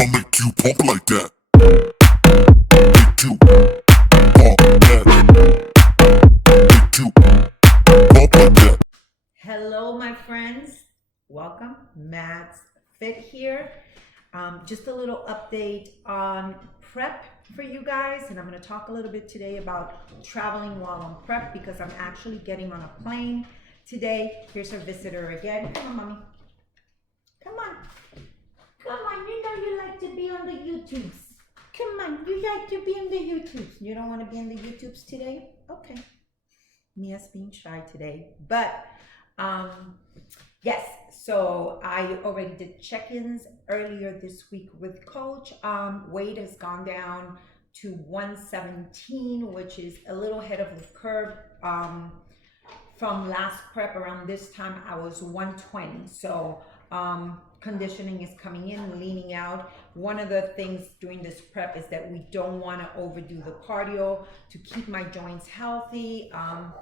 I'ma make you pump like that. Make you pump that. Make you pump like that. Hello, my friends. Welcome. Matt's Fit here. Just a little update on prep for you guys, and I'm going to talk a little bit today about traveling while on prep because I'm actually getting on a plane today. Here's our visitor again. Come on, mommy. Come on. Come on. You know you like to be on the YouTubes. Come on. You like to be on the YouTubes. You don't want to be on the YouTubes today? Okay. Mia's being shy today, but yes, so I already did check-ins earlier this week with coach. Weight has gone down to 117, which is a little ahead of the curve. From last prep around this time I was 120, so conditioning is coming in, leaning out. One of the things during this prep is that we don't want to overdo the cardio to keep my joints healthy.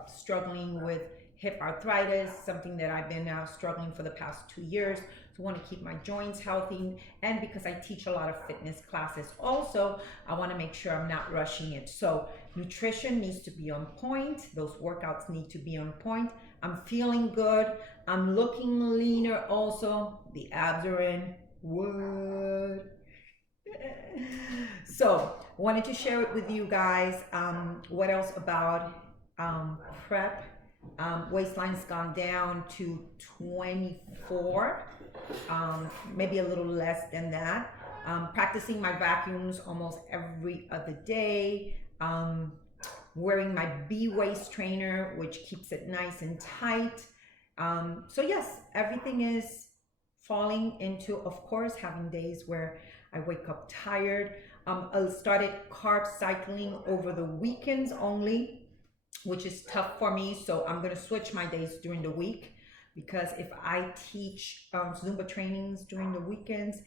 Struggling with hip arthritis, something that I've been struggling for the past 2 years. So I want to keep my joints healthy, and because I teach a lot of fitness classes also, I want to make sure I'm not rushing it. So nutrition needs to be on point. Those workouts need to be on point. I'm feeling good. I'm looking leaner also. The abs are in. What? So wanted to share it with you guys. What else about prep? Waistline's gone down to 24, maybe a little less than that. Practicing my vacuums almost every other day. Wearing my B waist trainer, which keeps it nice and tight. So yes, everything is falling into, of course, having days where I wake up tired. I started carb cycling over the weekends only, which is tough for me. So I'm going to switch my days during the week, because if I teach Zumba trainings during the weekends,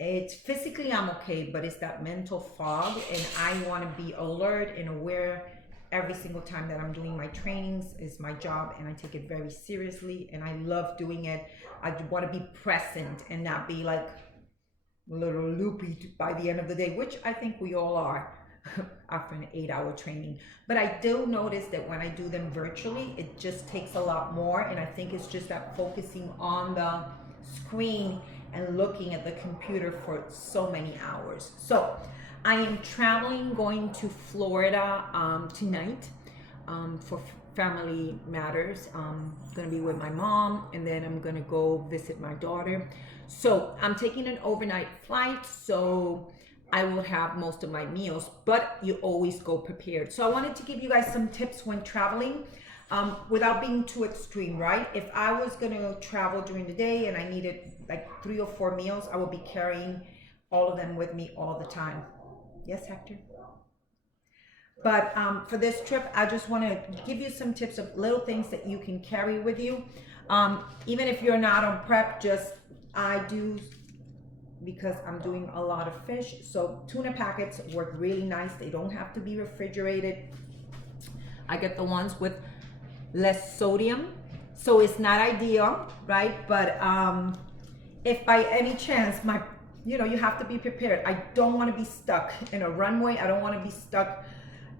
it's physically I'm okay, but it's that mental fog, and I want to be alert and aware every single time that I'm doing my trainings. Is my job, and I take it very seriously, and I love doing it. I want to be present and not be like a little loopy by the end of the day, which I think we all are after an 8-hour training. But I do notice that when I do them virtually, it just takes a lot more, and I think it's just that focusing on the screen and looking at the computer for so many hours. So I am traveling, going to Florida tonight for family matters. I'm gonna be with my mom, and then I'm gonna go visit my daughter. So I'm taking an overnight flight, so I will have most of my meals, but you always go prepared. So I wanted to give you guys some tips when traveling, without being too extreme, right? If I was gonna travel during the day and I needed like 3 or 4 meals, I would be carrying all of them with me all the time. Yes, Hector? But for this trip, I just want to give you some tips of little things that you can carry with you. Even if you're not on prep, I do, because I'm doing a lot of fish. So tuna packets work really nice. They don't have to be refrigerated. I get the ones with less sodium, so it's not ideal, right? But if by any chance you have to be prepared. I don't want to be stuck in a runway. I don't want to be stuck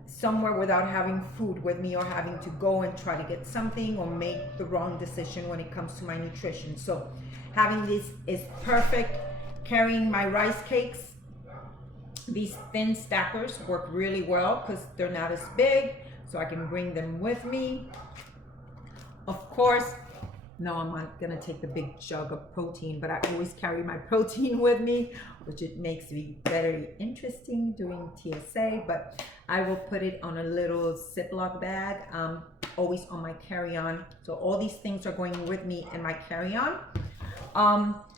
somewhere without having food with me, or having to go and try to get something, or make the wrong decision when it comes to my nutrition. So having this is perfect. Carrying my rice cakes. These thin stackers work really well because they're not as big, so I can bring them with me. Of course, no, I'm not gonna take the big jug of protein, but I always carry my protein with me, which it makes me very interesting doing TSA, but I will put it on a little Ziploc bag, always on my carry-on. So all these things are going with me in my carry-on.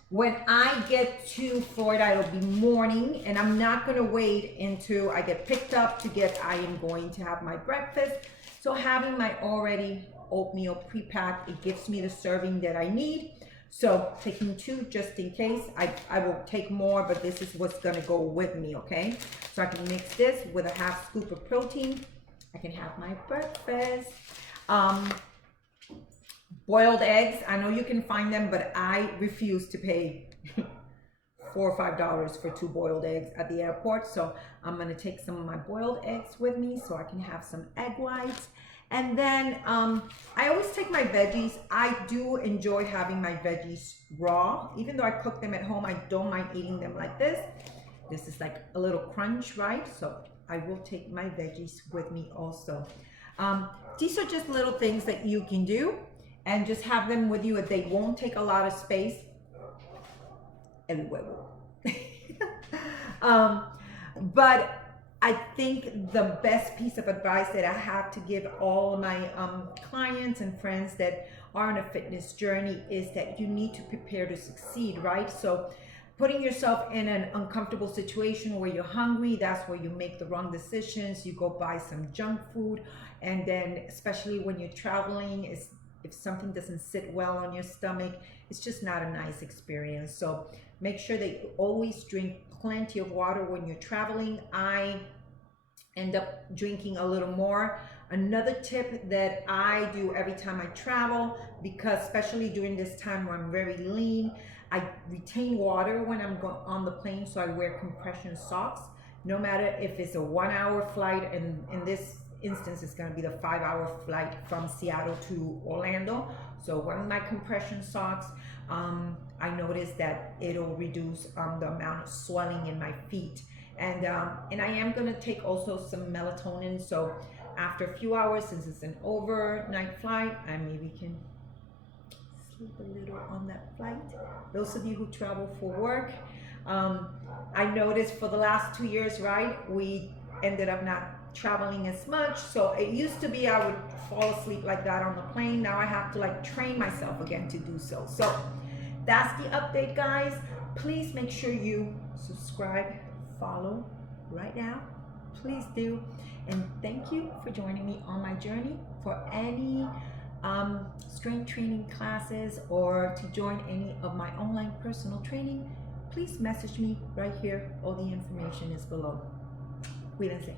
When I get to Florida, it'll be morning, and I'm not gonna wait until I get picked up I am going to have my breakfast. So having my already oatmeal pre-packed, it gives me the serving that I need. So taking 2 just in case. I will take more, but this is what's gonna go with me, okay? So I can mix this with a 1/2 scoop of protein. I can have my breakfast. Boiled eggs, I know you can find them, but I refuse to pay $4 or $5 for 2 boiled eggs at the airport. So I'm gonna take some of my boiled eggs with me so I can have some egg whites. And then I always take my veggies. I do enjoy having my veggies raw. Even though I cook them at home, I don't mind eating them like this. This is like a little crunch, right? So I will take my veggies with me also. These are just little things that you can do and just have them with you. They won't take a lot of space. El huevo. But I think the best piece of advice that I have to give all of my clients and friends that are on a fitness journey is that you need to prepare to succeed, right? So putting yourself in an uncomfortable situation where you're hungry, that's where you make the wrong decisions. You go buy some junk food, and then especially when you're traveling, if something doesn't sit well on your stomach, it's just not a nice experience. So make sure that you always drink plenty of water when you're traveling. I end up drinking a little more. Another tip that I do every time I travel, because especially during this time where I'm very lean, I retain water when I'm on the plane, so I wear compression socks. No matter if it's a 1-hour flight, and in this instance it's going to be the 5-hour flight from Seattle to Orlando. So wearing my compression socks, I noticed that it'll reduce the amount of swelling in my feet. And I am going to take also some melatonin. So after a few hours, since it's an overnight flight, I maybe can sleep a little on that flight. Those of you who travel for work, I noticed for the last 2 years, right, we ended up not traveling as much. So it used to be I would fall asleep like that on the plane. Now I have to like train myself again to do so. So that's the update, guys. Please make sure you subscribe, follow right now. Please do. And thank you for joining me on my journey. For any strength training classes or to join any of my online personal training, please message me right here. All the information is below. Cuídense.